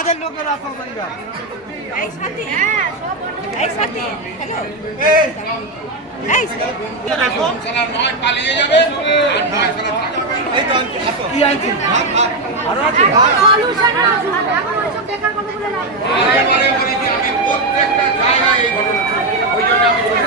আমাদের লোকেরা সব একসাথে, হ্যাঁ সব একসাথে। হ্যালো এই দেখো সারা নয় পালিয়ে যাবে আর নয় সারা থাকবে। এই তো কি আনছি ভাগ ভাগ আরো আছে সলিউশন না এখন ওইসব বেকার কথা বলে লাভ নেই। এবারে বলি যে আমি প্রত্যেকটা জায়গায় এই ঘটনা ওই জন্য আমি বলি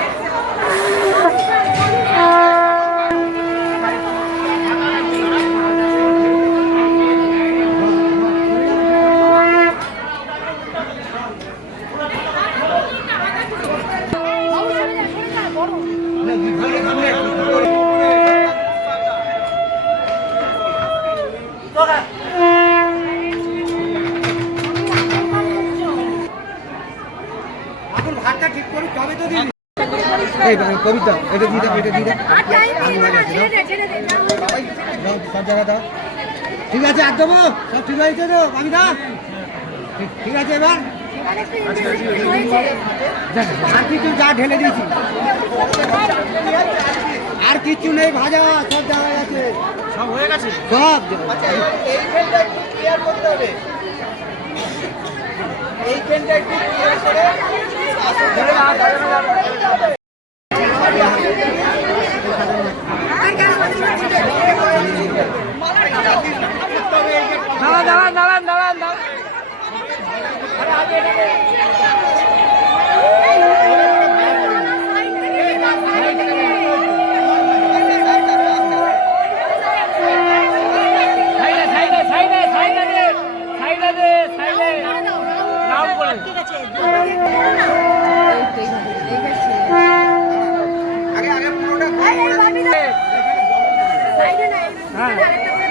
এখন ভাতটা ঠিক করি তবে তো দিন এই কবিতা এটা দিয়ে দাও এটা দিয়ে দাও আর টাইম নেই না, ছেড়ে দে না দাও সব জায়গা দাও ঠিক আছে একদম সব ঠিক হয়েছে তো আমি দা ঠিক আছে এবার আরেকটা ইন্টারেস্টিং হয়েছে। আর কিছু যা ঢেলে দিয়েছি আর কিছু নেই ভাজা সব জায়গায় আছে সব হয়ে গেছে। সব এইখানটা একটু ক্লিয়ার করতে হবে। এইখানটা একটু ক্লিয়ার করে দাঁড়ান আগে পুরোটা সাইডে নাই আরেকটা